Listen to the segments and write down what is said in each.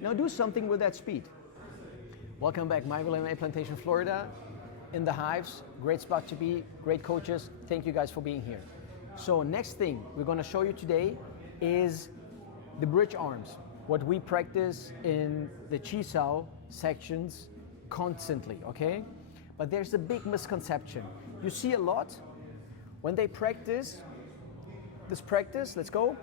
Now do something with that speed. Welcome back, Myville MMA Plantation, Florida. In the hives, great spot to be, great coaches. Thank you guys for being here. So next thing we're gonna show you today is the bridge arms. What we practice in the Chi Sao sections constantly, okay? But there's a big misconception. You see a lot when they practice this practice, let's go.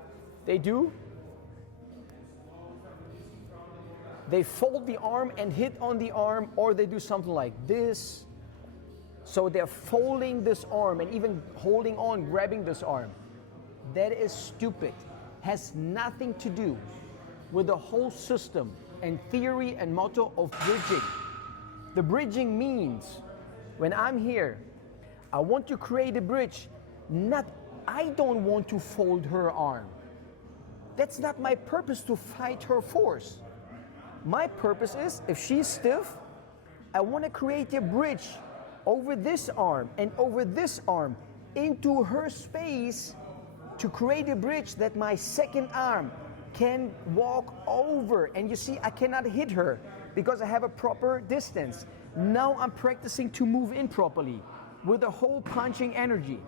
They fold the arm and hit on the arm, or they do something like this. So they're folding this arm and even holding on, grabbing this arm. That is stupid. Has nothing to do with the whole system and theory and motto of bridging. The bridging means when I'm here, I want to create a bridge, I don't want to fold her arm. That's not my purpose, to fight her force. My purpose is, if she's stiff, I want to create a bridge over this arm and over this arm into her space to create a bridge that my second arm can walk over. And you see, I cannot hit her because I have a proper distance. Now I'm practicing to move in properly with the whole punching energy.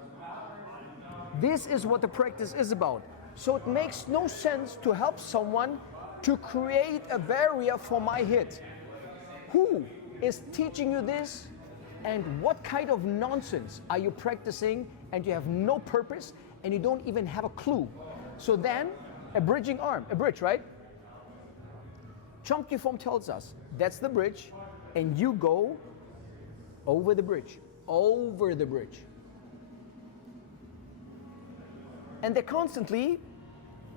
This is what the practice is about. So it makes no sense to help someone to create a barrier for my hit. Who is teaching you this? And what kind of nonsense are you practicing and you have no purpose and you don't even have a clue? So then, a bridging arm, a bridge, right? Chunky form tells us that's the bridge, and you go over the bridge, over the bridge. And they constantly,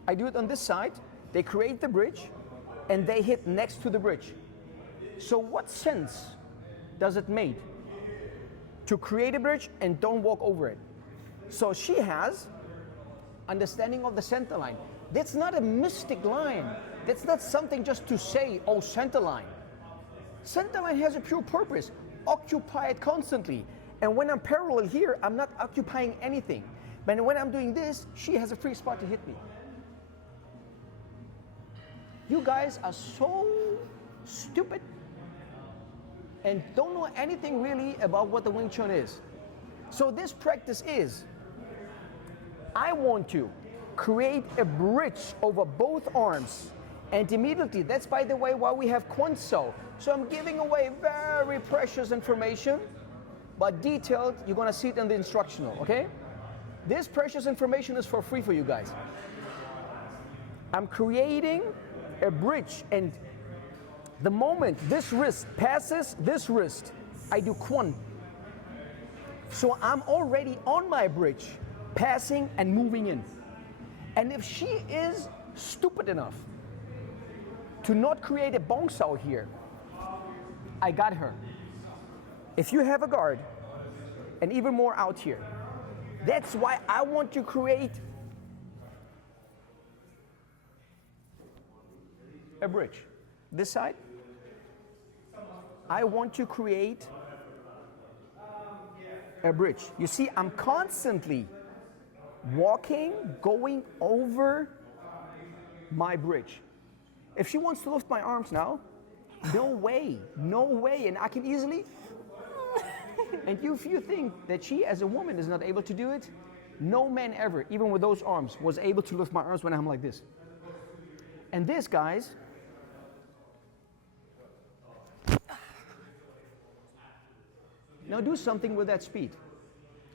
I do it on this side, they create the bridge and they hit next to the bridge. So what sense does it make to create a bridge and don't walk over it? So she has understanding of the center line. That's not a mystic line. That's not something just to say, oh, center line. Center line has a pure purpose. Occupy it constantly. And when I'm parallel here, I'm not occupying anything. But when I'm doing this, she has a free spot to hit me. You guys are so stupid and don't know anything really about what the Wing Chun is. So this practice is, I want to create a bridge over both arms, and immediately, that's by the way why we have Chi Sao. So I'm giving away very precious information, but detailed, you're gonna see it in the instructional, okay? This precious information is for free for you guys. I'm creating a bridge, and the moment this wrist passes this wrist, I do Quan. So I'm already on my bridge, passing and moving in. And if she is stupid enough to not create a Bong Sao here, I got her. If you have a guard, and even more out here, that's why I want to create a bridge. This side, I want to create a bridge. You see, I'm constantly walking, going over my bridge. If she wants to lift my arms now, no way, no way. And I can easily, and if you think that she as a woman is not able to do it, no man ever, even with those arms, was able to lift my arms when I'm like this. And this, guys, now do something with that speed,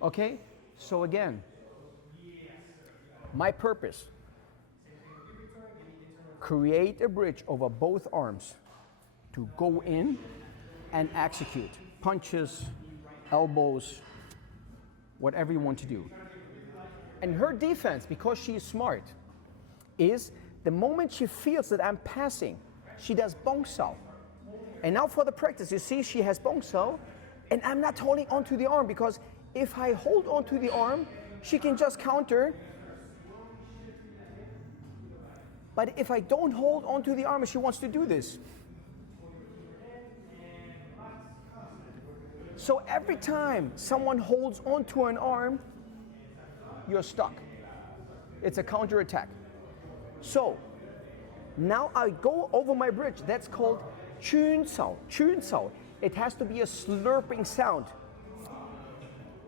okay? So again, my purpose, create a bridge over both arms to go in and execute punches, elbows, whatever you want to do. And her defense, because she is smart, is the moment she feels that I'm passing, she does Bong Sao. And now for the practice, you see she has Bong Sao, and I'm not holding onto the arm, because if I hold onto the arm, she can just counter. But if I don't hold onto the arm, she wants to do this. So every time someone holds onto an arm, you're stuck. It's a counter attack. So Now I go over my bridge. That's called Chi Sao. Chi Sao. It has to be a slurping sound.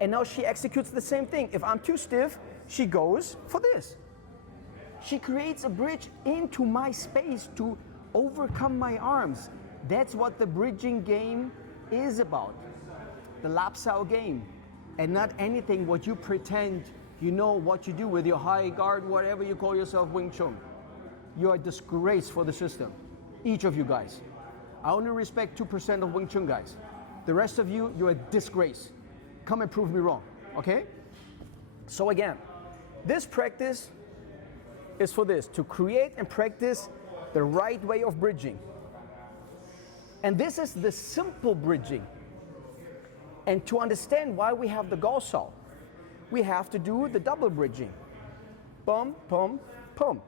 And now she executes the same thing. If I'm too stiff, she goes for this. She creates a bridge into my space to overcome my arms. That's what the bridging game is about. The Lap Sao game. And not anything what you pretend you know what you do with your high guard, whatever you call yourself, Wing Chun. You are a disgrace for the system. Each of you guys. I only respect 2% of Wing Chun guys. The rest of you, you're a disgrace. Come and prove me wrong, okay? So again, this practice is for this, to create and practice the right way of bridging. And this is the simple bridging. And to understand why we have the Gao Sao, we have to do the double bridging. Pum, pum, pum.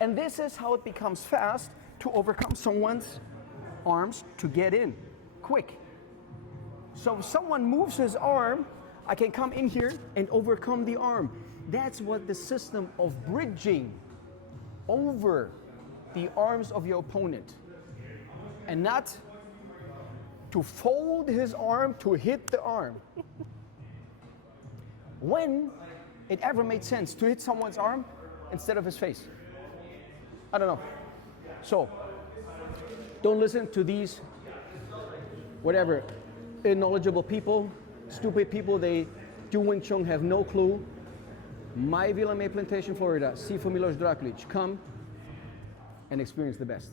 And this is how it becomes fast to overcome someone's arms to get in, quick. So if someone moves his arm, I can come in here and overcome the arm. That's what the system of bridging over the arms of your opponent. And not to fold his arm to hit the arm. When it ever made sense to hit someone's arm instead of his face? I don't know. So, don't listen to these, whatever, knowledgeable people, stupid people, they do Wing Chun, have no clue. My Villa May Plantation, Florida, C. Familos Draculic. Come and experience the best.